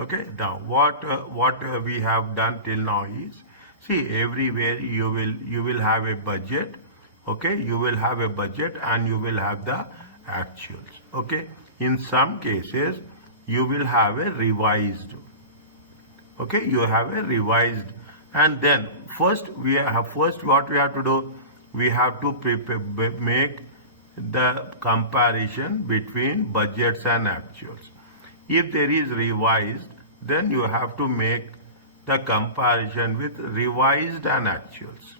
Okay, now what we have done till now is, see, everywhere you will have a budget. Okay, you will have a budget and you will have the actuals. Okay, in some cases you will have a revised. Okay, you have a revised, and then first what we have to do, we have to make the comparison between budgets and actuals. If there is revised, then you have to make the comparison with revised and actuals.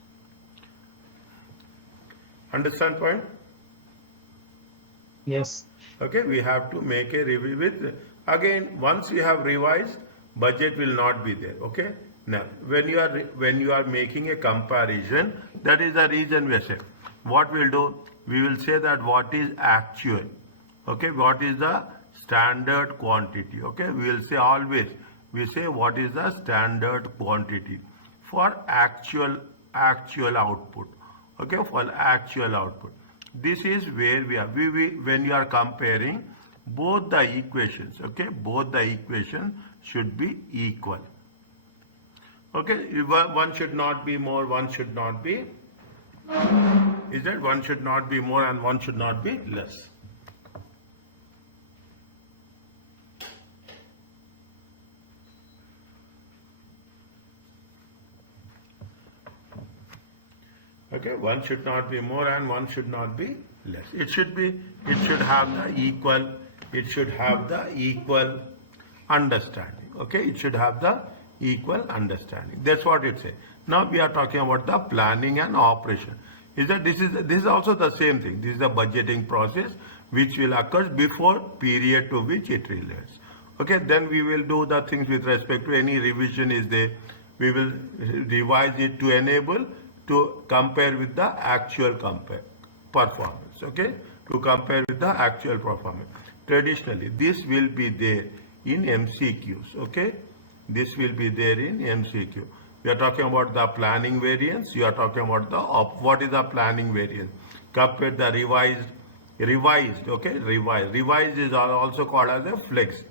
Understand point? Yes. Okay, we have to make a review with, again, once you have revised, budget will not be there. Okay, now when you are making a comparison, that is the reason we say what we'll do, we will say that what is actual. Okay, what is the standard quantity. Okay, we will say always, we say what is the standard quantity for actual output. Okay, for actual output, this is where we are, when you are comparing both the equations. Okay, both the equations should be equal. Okay, one should not be more, one should not be, is that one should not be more and one should not be less. Okay, one should not be more and one should not be less. It should have the equal understanding. Okay, it should have the equal understanding. That's what it says. Now we are talking about the planning and operation. Is that this is also the same thing. This is the budgeting process which will occur before period to which it relates. Okay, then we will do the things with respect to any revision is there. We will revise it to enable to compare with the actual performance. Okay, to compare with the actual performance. Traditionally, this will be there in MCQs. Okay, this will be there in MCQ. We are talking about the planning variance. You are talking about the what is the planning variance? Compare the revised. Okay, revised is also called as a flex.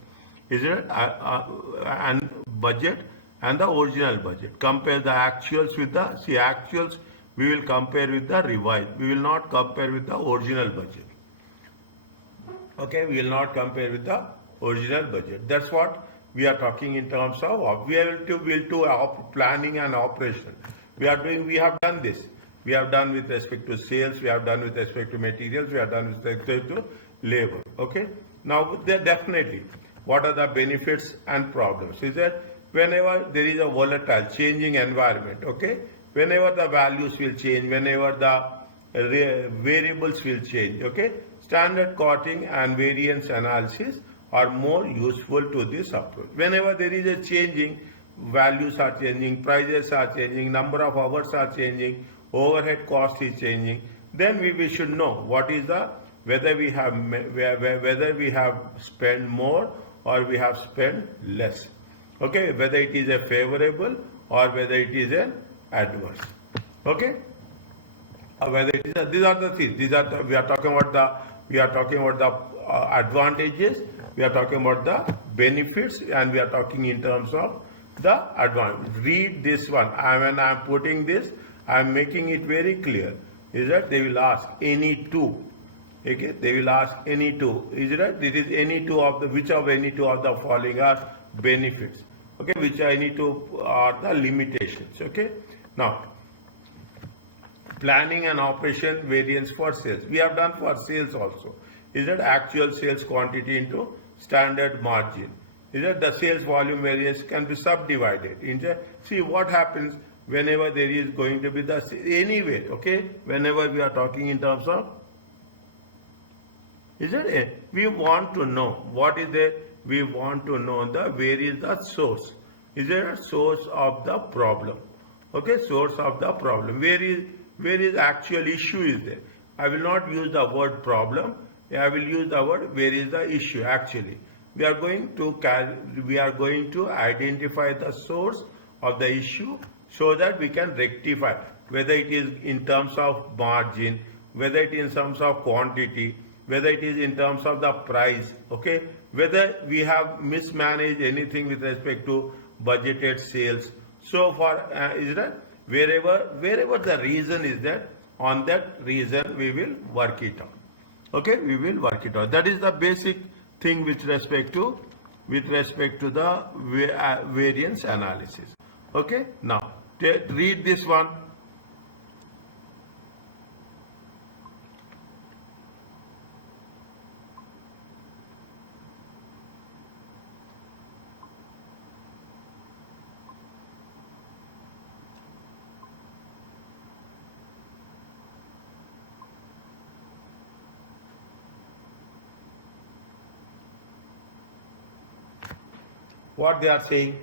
Is it and budget and the original budget. Compare the actuals with the actuals. We will compare with the revised. We will not compare with the original budget. Okay, we will not compare with the original budget. That's what we are talking in terms of. We will do planning and operation. We have done this. We have done with respect to sales. We have done with respect to materials. We have done with respect to labor. Okay. Now, definitely, what are the benefits and problems? Is that whenever there is a volatile, changing environment, okay, whenever the values will change, whenever the variables will change, okay, standard costing and variance analysis are more useful to this approach. Whenever there is a changing, values are changing, prices are changing, number of hours are changing, overhead cost is changing, then we should know what is the, whether we have spent more or we have spent less. Okay, whether it is a favorable or whether it is an adverse. Okay, whether it is these are the things. We are talking about the advantages. We are talking about the benefits, and we are talking in terms of the advantage. Read this one. When I am putting this, I am making it very clear. Is that they will ask any two. Okay, they will ask any two. Is that it is any two of the which of any two of the following are benefits. Okay, which any two are the limitations. Okay, now planning and operation variance for sales. We have done for sales also. Is that actual sales quantity into standard margin? Is that the sales volume variance can be subdivided into, see what happens whenever there is going to be the anyway. Okay, whenever we are talking in terms of, is it we want to know what is there. We want to know where is the source. Is there a source of the problem? Okay, source of the problem. Where is actual issue is there? I will not use the word problem. I will use the word where is the issue actually. We are going to identify the source of the issue so that we can rectify, whether it is in terms of margin, whether it is in terms of quantity, whether it is in terms of the price, okay, whether we have mismanaged anything with respect to budgeted sales. So for is that wherever the reason is there, on that reason we will work it out. Okay, we will work it out. That is the basic thing with respect to the variance analysis. Okay, now read this one. What they are saying.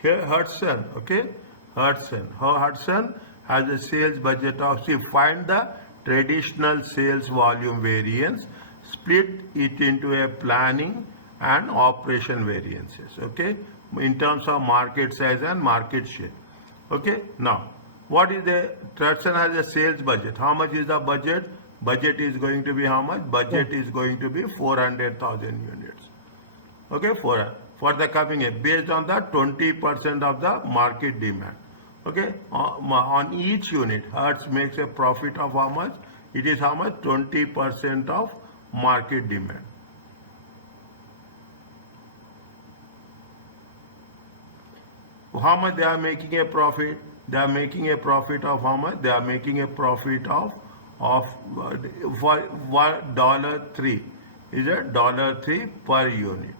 Here Hudson, okay, Hudson has a sales budget of, see, find the traditional sales volume variance, split it into a planning and operation variances, okay, in terms of market size and market share. Okay, now what is the Hudson has a sales budget? How much is the budget? Budget is going to be how much? Budget is going to be 400,000 units. Okay, for the coming year, based on the 20% of the market demand. Okay, on each unit, Hertz makes a profit of how much? It is how much? 20% of market demand. How much they are making a profit? They are making a profit of how much? They are making a profit of for $3. Is it $3 per unit?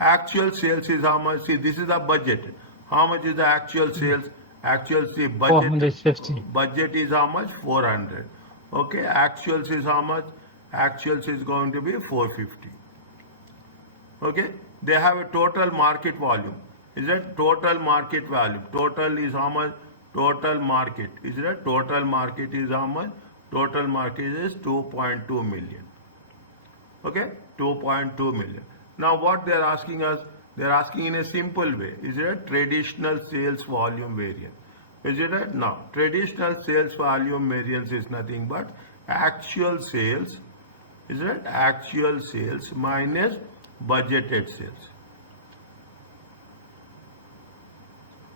Actual sales is how much? See, this is the budget. How much is the actual sales? Actual, see, budget 450. Budget is how much? 400. Okay, actuals is how much? Actuals is going to be 450. Okay, they have a total market volume. Is it total market value? Total is how much? Total market. Is it total market is how much? Total market is 2.2 million. Okay, 2.2 million. Now what they are asking us, they are asking in a simple way, is it a traditional sales volume variance? Is it a, now traditional sales volume variance is nothing but actual sales, is it actual sales minus budgeted sales.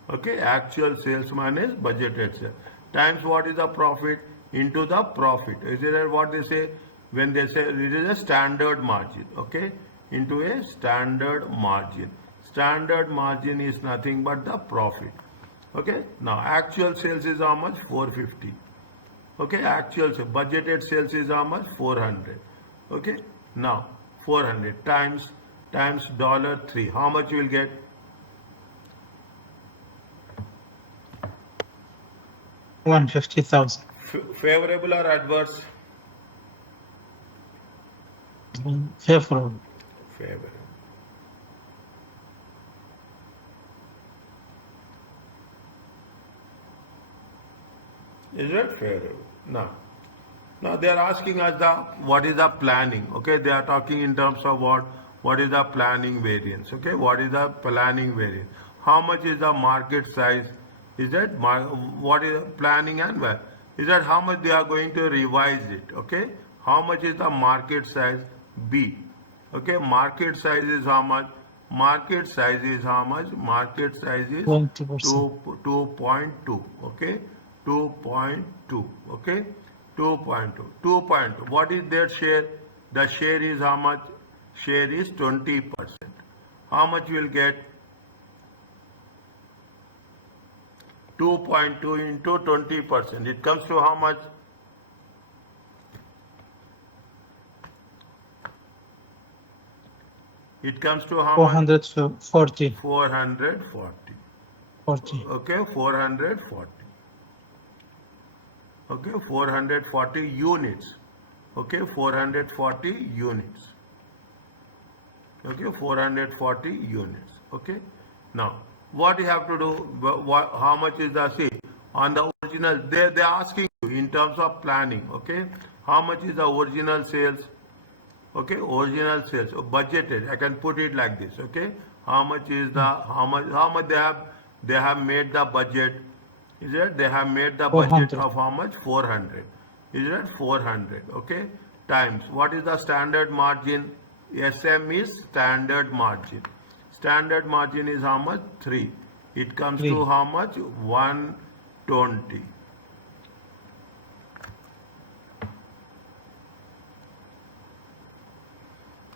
Okay, actual sales minus budgeted sales times what is the profit into the profit. Is it what they say when they say it is a standard margin? Okay, into a standard margin. Standard margin is nothing but the profit. Okay, now actual sales is how much? 450. Okay, actual sales, budgeted sales is how much? 400. Okay, now 400 times $3. How much you will get? $150,000. Favorable or adverse? Favorable. Favorable. Is it favorable? Now they are asking us what is the planning. Okay, they are talking in terms of what is the planning variance. Okay, what is the planning variance? How much is the market size? Is that what is planning and where? Is that how much they are going to revise it? Okay, how much is the market size? B. Okay, market size is how much? Market size is how much? Market size is 2.2. Okay, 2.2. Okay, 2.2. 2.2. What is their share? The share is how much? Share is 20%. How much will get? 2.2 into 20%. It comes to how much? It comes to how much? 440. 440. 40. Okay, 440. Okay, 440 units. Okay, 440 units. Okay, 440 units. Okay, now what you have to do? How much is the, see, on the original? They are asking you in terms of planning. Okay, how much is the original sales? Okay, original sales, budgeted. I can put it like this. Okay, how much is the how much they have made the budget? Is it they have made the budget 400. of how much? 400. Is it 400? Okay, times what is the standard margin? SM is standard margin. Standard margin is how much? 3. It comes to 3. how much? 120.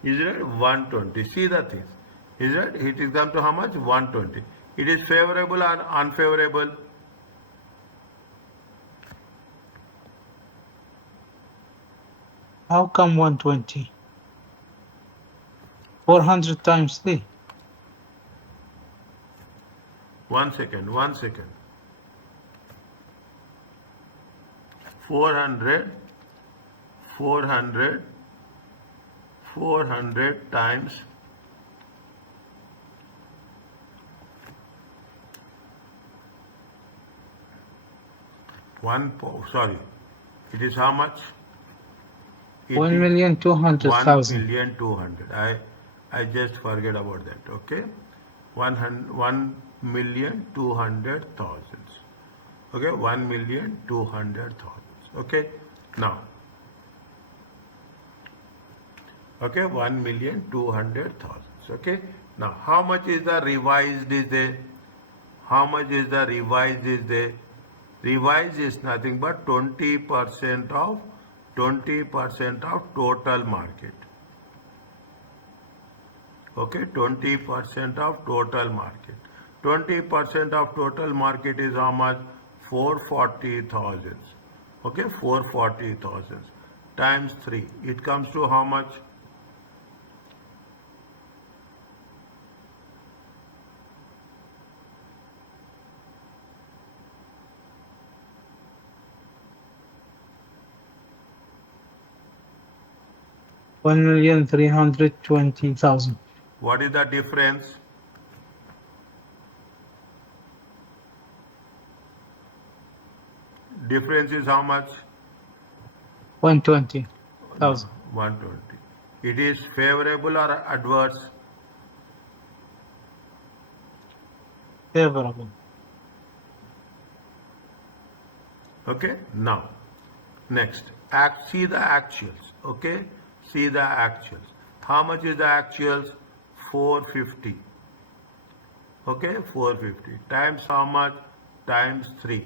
Is it 120? See the things. Is it? It is come to how much? 120. It is favorable or unfavorable? How come 120? 400 times 3. 1 second, 1 second. 400, 400, 400 times 1, sorry, it is how much? It is 1,200,000. 1,200,000. I just forget about that. Okay, 1,200,000. Okay, 1,200,000. Okay, now. Okay, 1,200,000. Okay, now how much is the revised is there? How much is the revised is there? Revised is nothing but 20% of total market. Okay, 20% of total market. 20% of total market is how much? 440,000. Okay, 440,000 times 3. It comes to how much? $1,320,000. What is the difference? Difference is how much? 120,000. 120. It is favorable or adverse? Favorable. Okay, now next see the actuals. Okay, see the actuals. How much is the actuals? 450. Okay, 450 times how much? Times 3.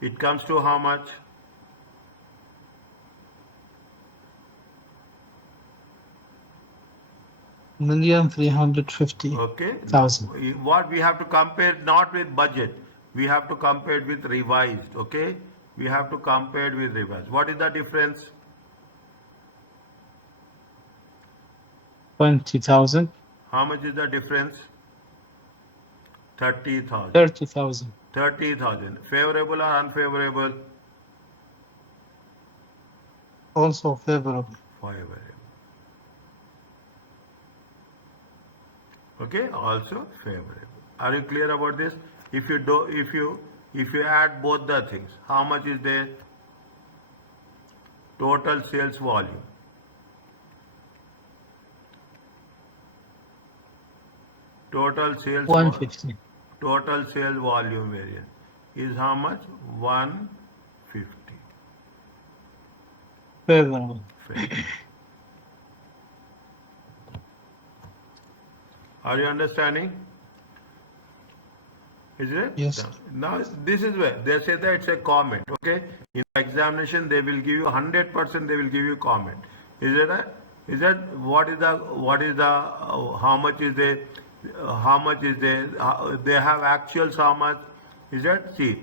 It comes to how much? $1,350,000. Okay, what we have to compare not with budget, we have to compare it with revised. Okay, we have to compare it with revised. What is the difference? 20,000. How much is the difference? 30,000. 30,000. 30,000. Favorable or unfavorable? Also favorable. Favorable. Okay, also favorable. Are you clear about this? If you add both the things, how much is there? Total sales volume. Total sales 150. Total sales volume variance is how much? 150. Favorable. Are you understanding? Is it? Yes. Now this is where they say that it's a comment. Okay, in the examination they will give you 100%. They will give you comment. Is it? Is that what is the how much is the how much is there? They have actuals how much? Is that? See,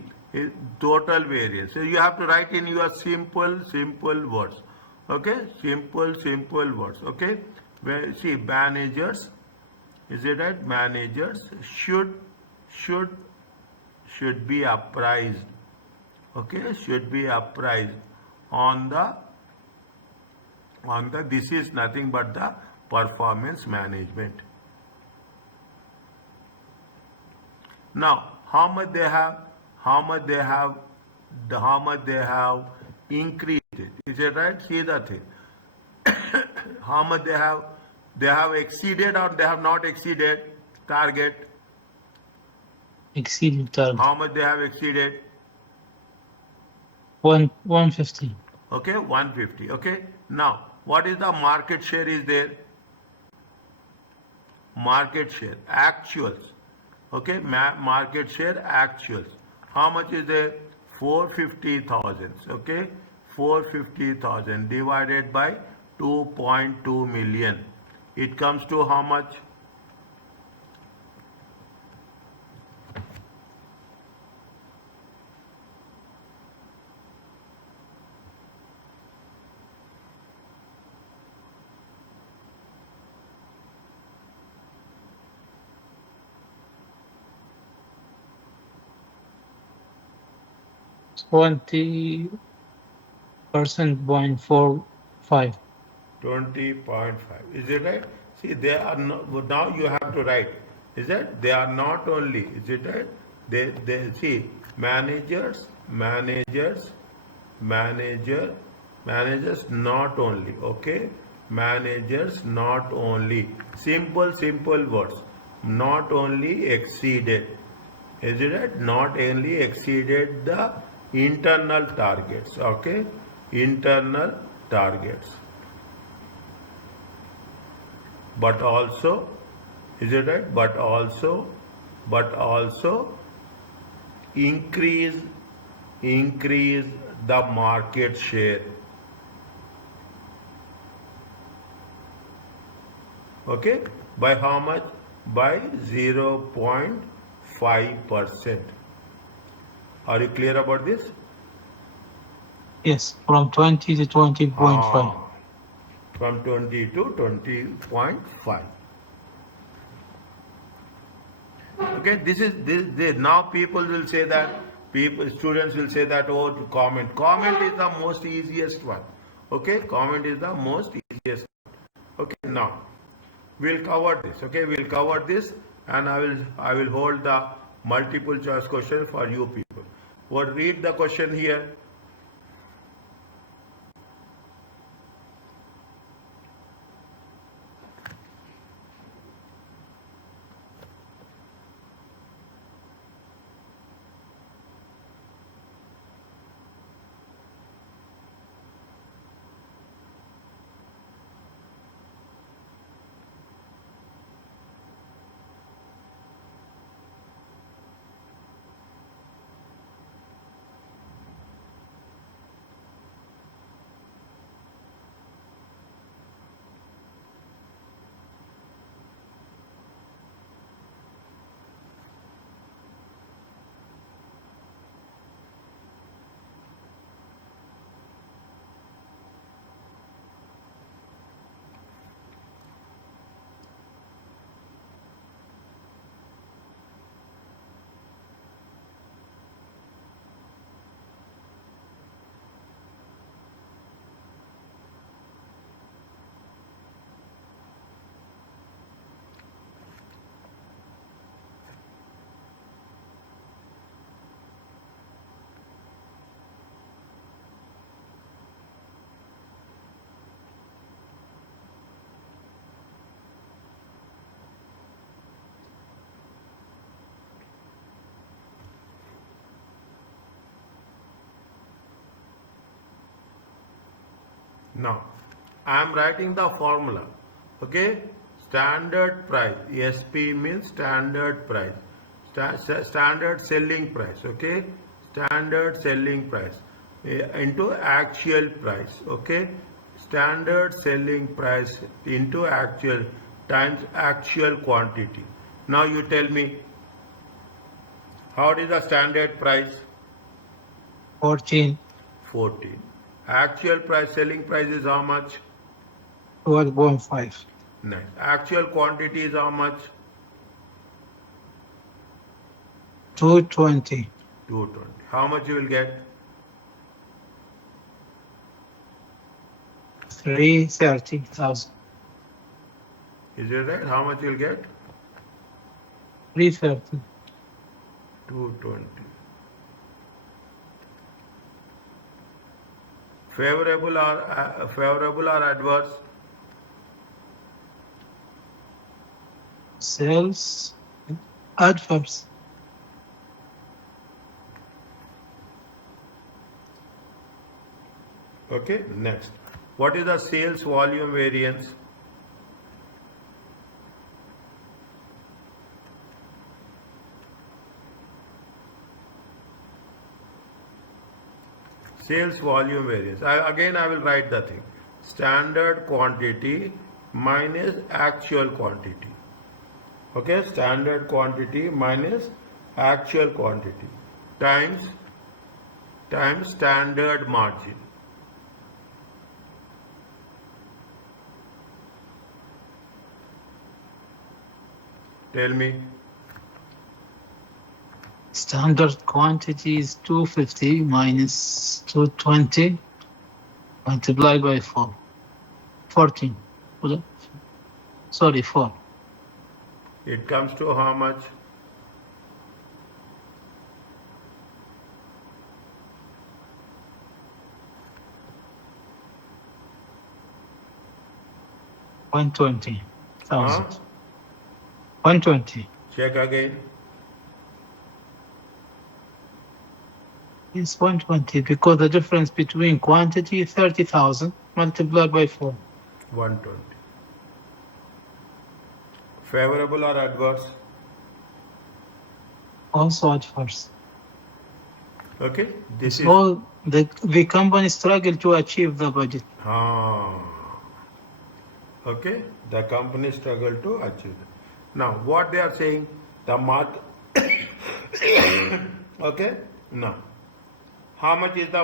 total variance. So you have to write in your simple words. Okay, simple words. Okay, where see managers. Is it right? Managers should be apprised. Okay, should be apprised on the this is nothing but the performance management. Now, how much they have increased it. Is it right? See the thing. How much they have? They have exceeded or they have not exceeded target? Exceeding target. How much they have exceeded? 150. Okay, 150. Okay. Now, what is the market share is there? Market share, actuals. Okay, market share, actuals. How much is there? 450,000. Okay, 450,000 divided by 2.2 million. It comes to how much? 20% 0.45. 20.5. Is it right? See, they are not, now you have to write. Is it? They are not only, is it right? They see, manager, managers not only, okay? Managers not only, simple words, not only exceeded, is it right? Not only exceeded the internal targets, okay? Internal targets, but also, is it right? But also increase the market share. Okay, by how much? By 0.5%. Are you clear about this? Yes, from 20 to 20.5. From 20 to 20.5. Okay, this now people will say that, students will say that, oh, comment is the most easiest one. Okay, comment is the most easiest. Okay, now we'll cover this. Okay, we'll cover this, and I will hold the multiple choice question for you people. What, read the question here. Now, I am writing the formula. Okay, standard price. SP means standard price. Standard selling price. Okay, standard selling price into actual price. Okay, standard selling price into actual times actual quantity. Now you tell me, how is the standard price? 14. 14. Actual price, selling price is how much? 12.5. Nice. Actual quantity is how much? 220. 220. How much you will get? 330,000. Is it right? How much you will get? 330. 220. Favorable or adverse? sales, add first. Okay, next. What is the sales volume variance? Sales volume variance. I will write the thing. Standard quantity minus actual quantity. Okay, standard quantity minus actual quantity times standard margin. Tell me. Standard quantity is 250 minus 220 multiplied by 4. 14. Sorry, 4. It comes to how much? $120,000. Huh? 120. Check again. It's 120 because the difference between quantity 30,000 multiplied by 4. 120. Favorable or adverse? Also at first. Okay. This It's is all the company struggle to achieve the budget. Okay, the company struggle to achieve it. Now, what they are saying, the market. Okay, now, how much is the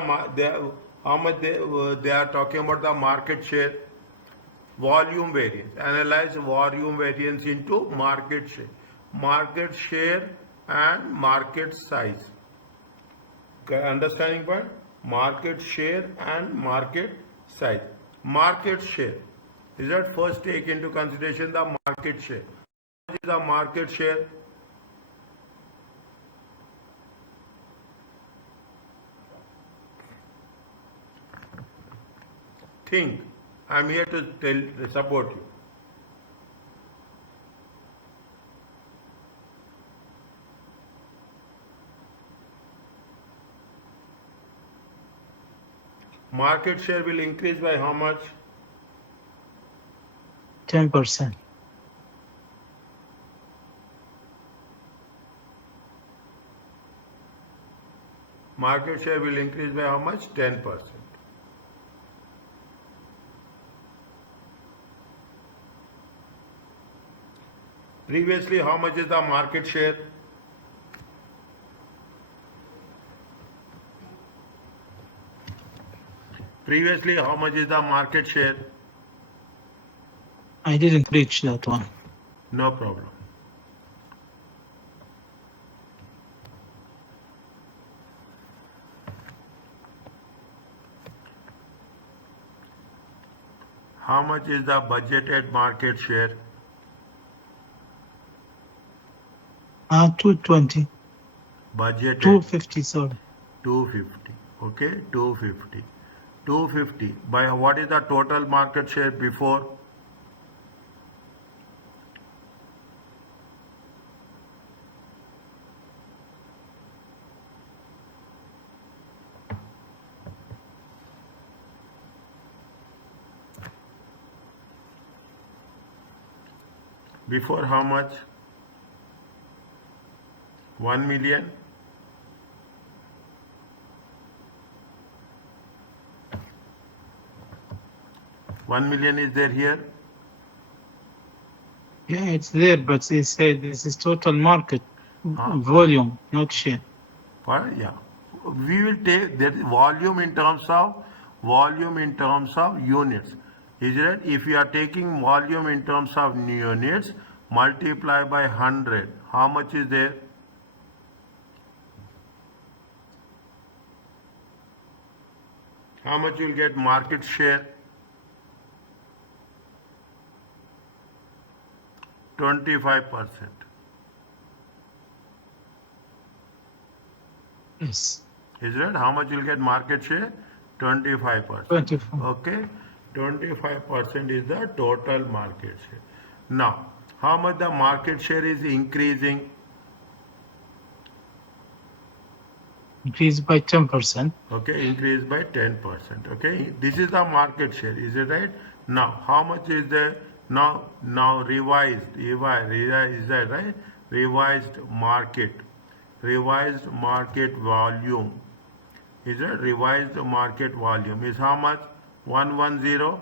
how much they are talking about the market share, volume variance. Analyze volume variance into market share and market size. Okay, understanding point? Market share and market size. Market share. Is that first take into consideration the market share. What is the market share? Think. I am here to support you. Market share will increase by how much? 10%. Market share will increase by how much? 10%. Previously, how much is the market share? Previously, how much is the market share? I didn't reach that one. No problem. How much is the budgeted market share? 220. Budgeted 250, sorry. 250. Okay, 250. 250. By what is the total market share before? Before how much? 1 million? $1 million is there here? Yeah, it's there, but they said this is total market volume, not share. Yeah. We will take that volume in terms of units. Is it? If you are taking volume in terms of units, multiply by 100. How much is there? How much you will get market share? 25%. Yes. Is it? How much you will get market share? 25%. 25. Okay. 25% is the total market share. Now, How much the market share is increasing? Increased by 10%. Okay, increase by 10%. Okay, this is the market share, is it right? Now, how much is the now revised, is that right? Revised market volume. Is it revised market volume is how much? 110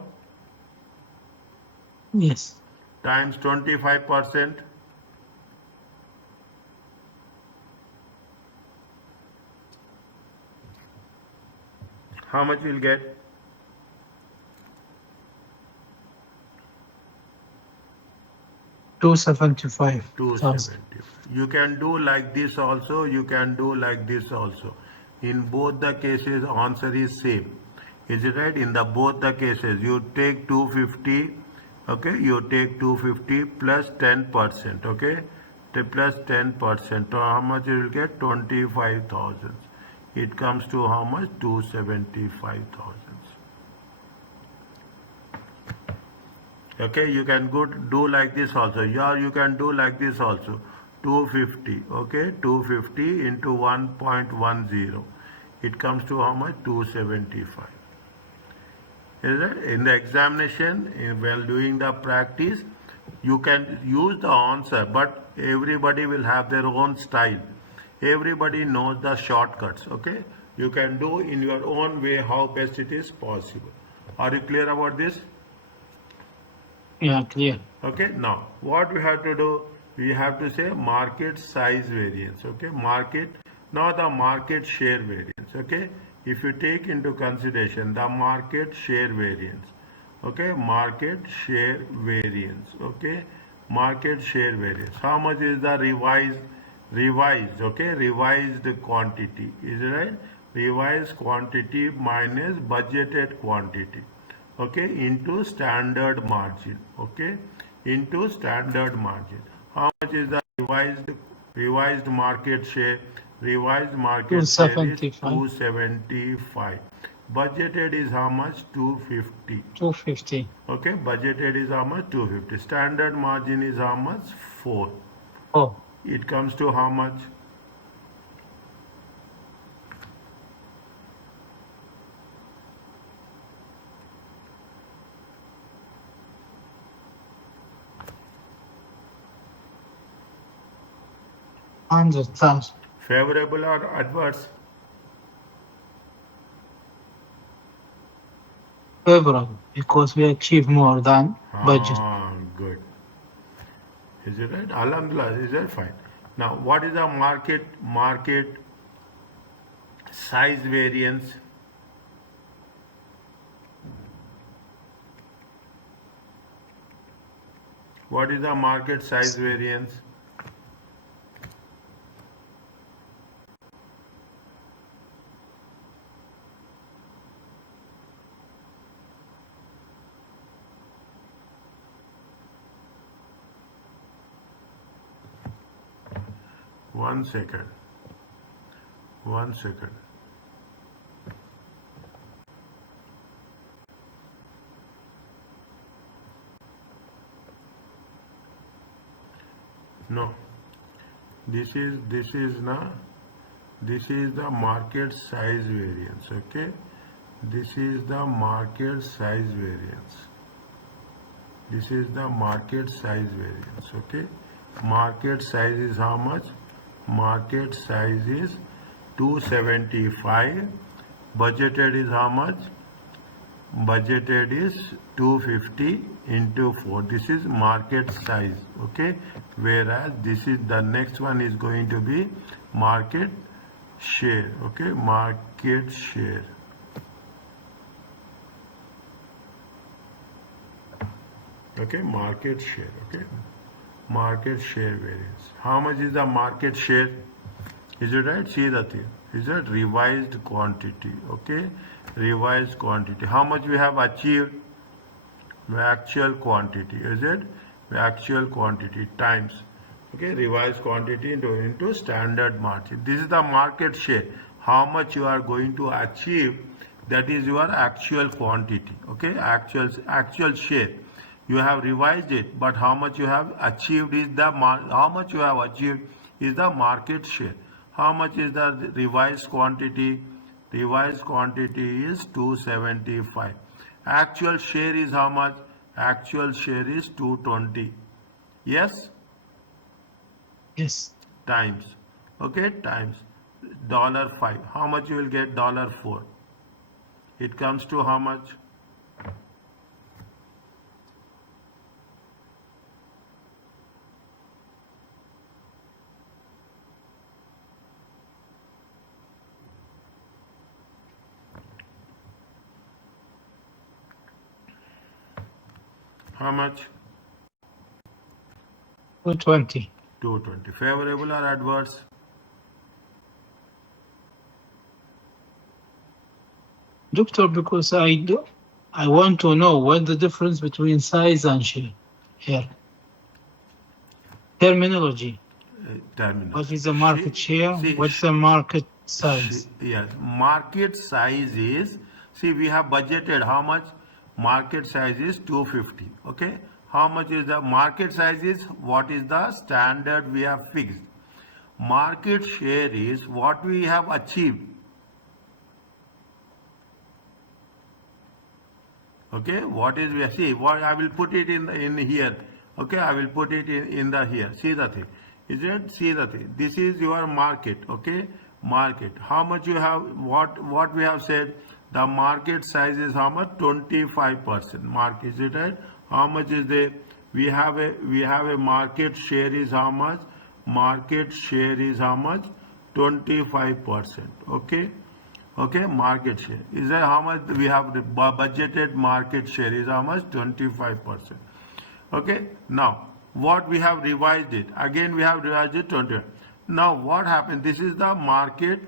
Yes. times 25%. How much you'll get? 275,000. 270. You can do like this also, you can do like this also. In both the cases, answer is same. Is it right? In the both the cases, you take 250, okay, you take 250 plus 10%, okay, plus 10%. So how much you will get? 25,000. It comes to how much? 275,000. Okay, you can go do like this also. Yeah, you can do like this also. 250, okay, 250 into 1.10. It comes to how much? 275. Is it? In the examination, while doing the practice, you can use the answer, but everybody will have their own style. Everybody knows the shortcuts, okay? You can do in your own way how best it is possible. Are you clear about this? Yeah, clear. Okay, now what we have to do? We have to say market size variance. Okay, now the market share variance. Okay, if you take into consideration the market share variance. Okay, market share variance. Okay, market share variance. How much is the revised? Okay, revised quantity. Is it right? Revised quantity minus budgeted quantity, okay, into standard margin, okay, into standard margin. How much is the revised market share? Revised market share is 275. 275. Budgeted is how much? 250. 250. Okay, budgeted is how much? 250. Standard margin is how much? 4. Oh, It comes to how much? hundred thousand. Favorable or adverse? Favorable because we achieve more than budget. Good. Is it right? Alhamdulillah, is that fine? Now, what is the market size variance? What is the market size variance? One second. One second. No. This is na. This is the market size variance. Okay. This is the market size variance. This is the market size variance. Okay. Market size is how much? Market size is 275. Budgeted is how much? Budgeted is 250 into 4. This is market size. Okay. Whereas this is the next one is going to be market share. Okay. Market share. Okay. Market share. Okay. Market share variance. How much is the market share? Is it right? See the thing. Is it revised quantity? Okay. Revised quantity. How much we have achieved? Actual quantity. Is it? Actual quantity times. Okay. Revised quantity into standard margin. This is the market share. How much you are going to achieve? That is your actual quantity. Okay. Actual share. You have revised it, but how much you have achieved is the how much you have achieved is the market share. How much is the revised quantity? Revised quantity is 275. Actual share is how much? Actual share is 220. Yes? Yes. Times. Okay, times $5. How much you will get? $4. It comes to how much? How much? 220. 220. Favorable or adverse? Doctor, because I want to know what the difference between size and share here. Terminology. Terminal. What is the market share? See, What's the market size? yes, market size is, see, we have budgeted how much? Market size is 250. Okay, how much is the market size? Is what is the standard we have fixed? Market share is what we have achieved. Okay, what is we see? What I will put it in here. Okay, I will put it in the here. See the thing. Is it? See the thing. This is your market. Okay, market. How much you have? What we have said? The market size is how much? 25%. Mark, is it right? How much is there? We have a market share is how much? Market share is how much? 25%. Okay. Okay, market share. Is that how much we have the budgeted market share is how much? 25%. Okay, now what we have revised it. Again, we have revised it 20. Now what happened? This is the market.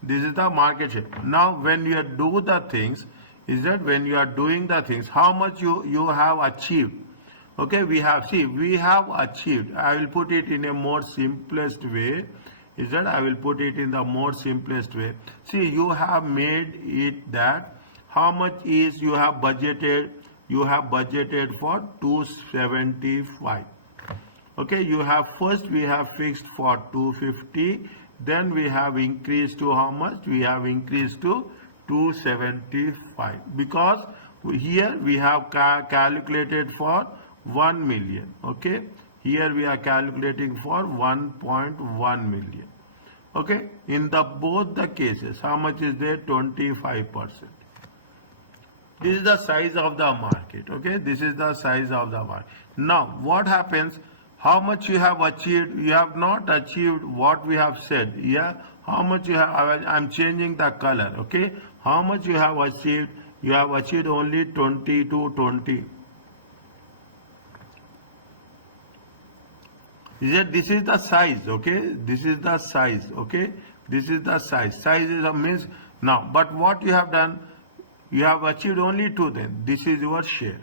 This is the market share. Now when you do the things, is that when you are doing the things, how much you have achieved? Okay, we have achieved. I will put it in a more simplest way. Is that I will put it in the more simplest way. See, you have made it that how much is you have budgeted? You have budgeted for 275. Okay, you have first we have fixed for 250. Then we have increased to how much? We have increased to 275 because here we have calculated for 1 million. Okay, here we are calculating for 1.1 million. Okay, in the both the cases, how much is there? 25%. This is the size of the market. Okay, this is the size of the market. Now, what happens? How much you have achieved? You have not achieved what we have said. Yeah, how much you have? I'm changing the color. Okay, how much you have achieved? You have achieved only 20 to 20. This is the size, okay? This is the size, okay? This is the size. Size is a means now. But what you have done, you have achieved only 2 then. This is your share.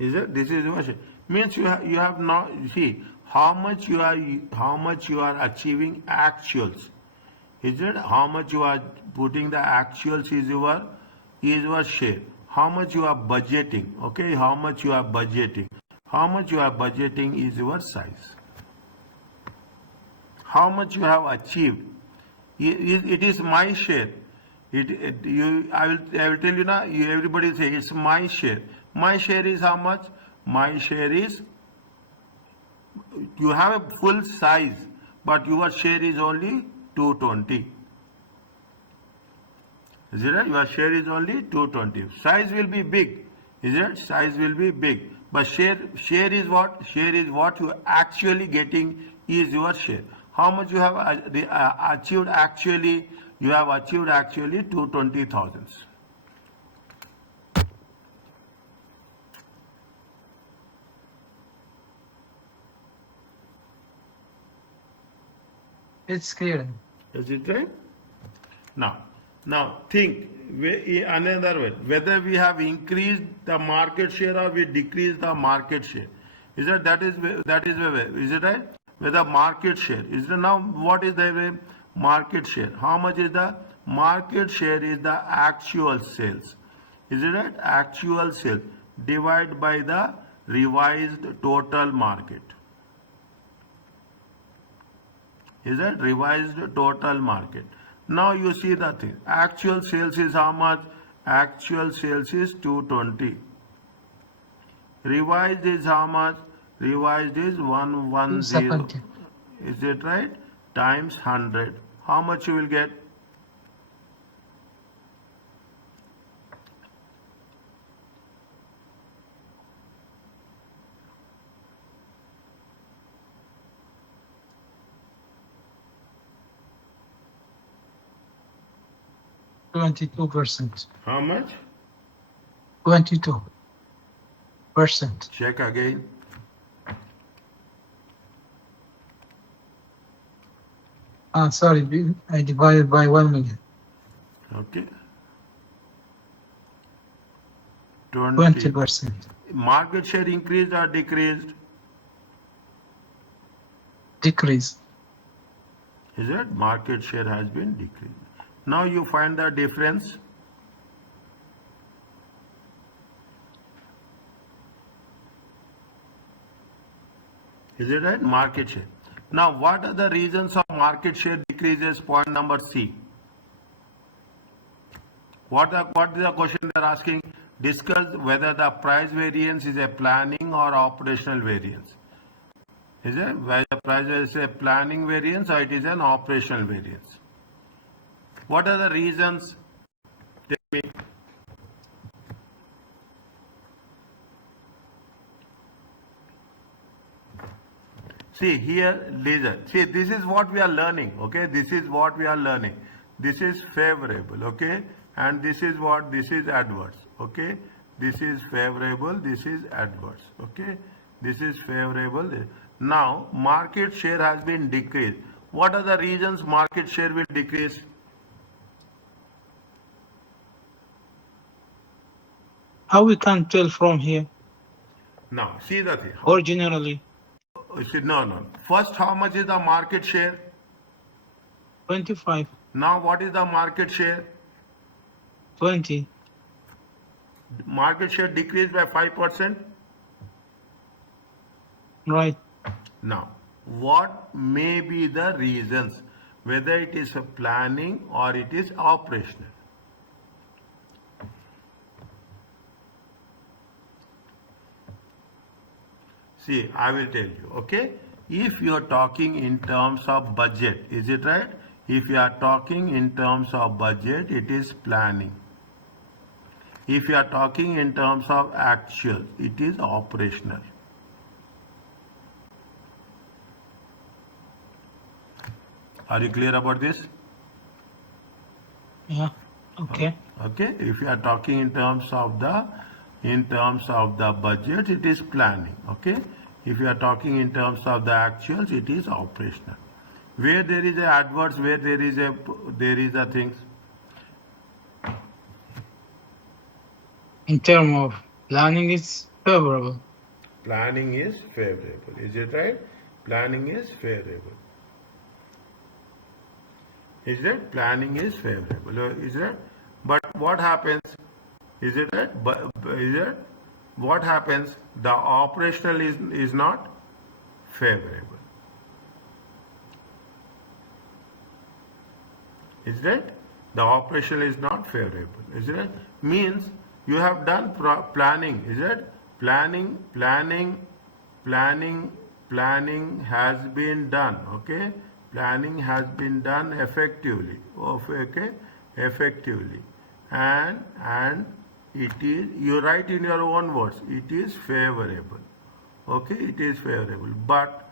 Is it? This is your share. Means you have not see how much you are achieving actuals. Is it how much you are putting the actuals is your share. How much you are budgeting? Okay, how much you are budgeting? How much you are budgeting is your size. How much you have achieved? It is my share. I will tell you now. Everybody say it's my share. My share is how much? My share is. You have a full size, but your share is only 220. Is it right? Your share is only 220. Size will be big. Is it? Size will be big. But share is what? Share is what you are actually getting is your share. How much you have achieved actually? You have achieved actually 220,000. It's clear. Is it right? Now think another way. Whether we have increased the market share or we decreased the market share. Is that is is it right? with the market share. Is the now what is the market share? How much is the market share? Is the actual sales. Is it right? Actual sales divided by the revised total market. Is that revised total market? Now you see the thing. Actual sales is how much? Actual sales is 220. Revised is how much? Revised is 110. 270. Is it right? Times 100. How much you will get? %22. How much? 22%. Check again. Sorry, I divided by 1 million. Okay. 20%. Market share increased or decreased? Decrease. Is it? Market share has been decreased. Now you find the difference. Is it right? Market share. Now what are the reasons of market share decreases? Point number C. What is the question they are asking? Discuss whether the price variance is a planning or operational variance. Is it? Whether the price is a planning variance or it is an operational variance. What are the reasons? Tell me. See here, listen. See, this is what we are learning. Okay, this is what we are learning. This is favorable. Okay, and this is what? This is adverse. Okay, this is favorable. This is adverse. Okay, this is favorable. Now, market share has been decreased. What are the reasons market share will decrease? How we can tell from here? Now, see the thing. Or generally? See, no. First, how much is the market share? 25. Now, what is the market share? 20. Market share decreased by 5%. Right. Now, what may be the reasons? Whether it is a planning or it is operational. See, I will tell you, okay? If you are talking in terms of budget, is it right? If you are talking in terms of budget, it is planning. If you are talking in terms of actual, it is operational. Are you clear about this? Yeah. Okay. Okay. If you are talking in terms of the budget, it is planning. Okay. If you are talking in terms of the actuals, it is operational. Where there is a adverse, where there is a things. In terms of planning, it's favorable. Planning is favorable. Is it right? Planning is favorable. Is it? Planning is favorable. Is it? But what happens? Is it right? Is it? What happens? The operational is not favorable. Is that? The operational is not favorable. Is it? Means you have done planning. Is it? Planning has been done. Okay. Planning has been done effectively. Okay. Effectively. And it is, you write in your own words, it is favorable. Okay. It is favorable. But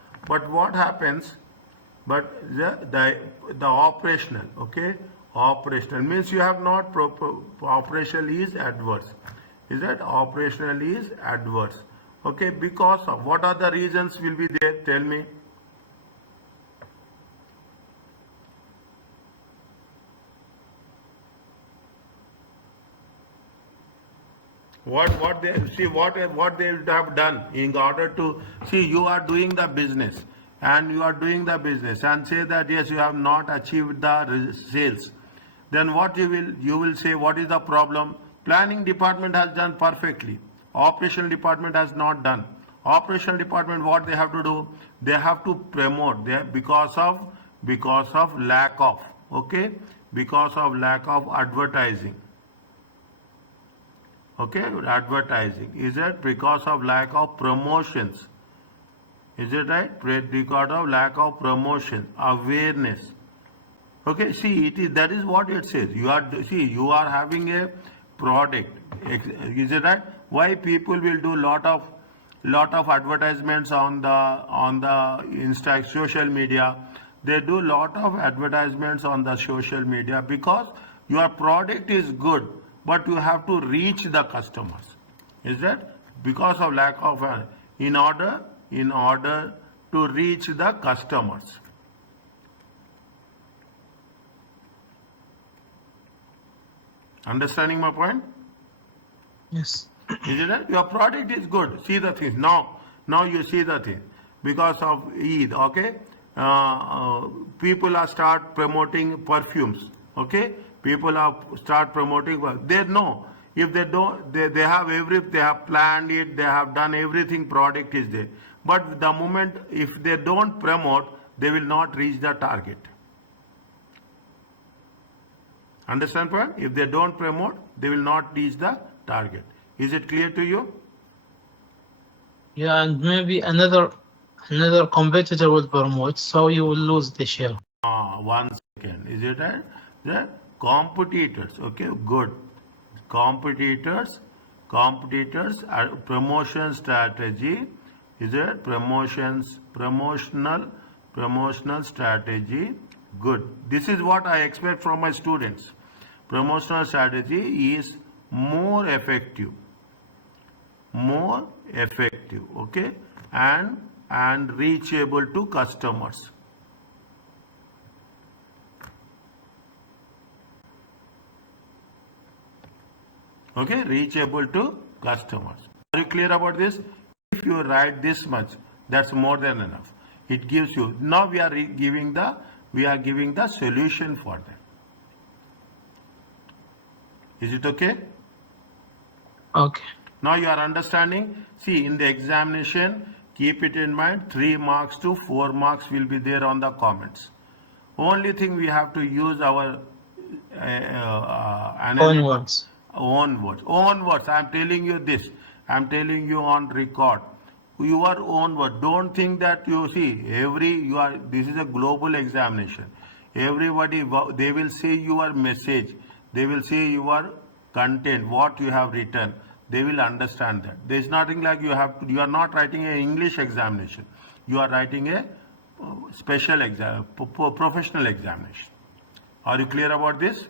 what happens? But the operational, okay, operational means you have not operational is adverse. Is that operational is adverse? Okay, because of what are the reasons will be there? Tell me. What they would have done in order to see, you are doing the business. and you are doing the business and say that yes, you have not achieved the sales, then what you will say, what is the problem? Planning department has done perfectly, operational department has not done. Operational department, what they have to do, they have to promote there because of lack of, okay, because of lack of advertising. Okay, advertising, is it because of lack of promotions? Is it right? Because of lack of promotion, awareness. Okay, see, that is what it says. You are having a product. Is it right? Why people will do lot of advertisements on the social media? They do lot of advertisements on the social media because your product is good, but you have to reach the customers. Is that because of lack of in order to reach the customers? Understanding my point? Yes. Is it right? Your product is good. See the things. Now you see the thing. Because of Eid, okay? People are start promoting perfumes. Okay? People are start promoting. They know. If they don't, they have planned it, they have done everything, product is there. But the moment, if they don't promote, they will not reach the target. Understand point? If they don't promote, they will not reach the target. Is it clear to you? Yeah, and maybe another competitor will promote, so you will lose the share. 1 second. Is it right? The competitors. Okay, good. Competitors are promotion strategy. Is it promotional strategy? Good. This is what I expect from my students. Promotional strategy is more effective, okay, and reachable to customers. Okay, reachable to customers. Are you clear about this? If you write this much, that's more than enough. It gives you. Now we are giving the solution for that. Is it okay? Okay. Now you are understanding. See, in the examination, keep it in mind, 3 marks to 4 marks will be there on the comments. Only thing we have to use our Own words. Own words. I am telling you this. I am telling you on record. Your own word. Don't think that you see this is a global examination. Everybody, they will see your message. They will see your content, what you have written. They will understand that. There is nothing like you are not writing an English examination. You are writing a special exam, professional examination. Are you clear about this?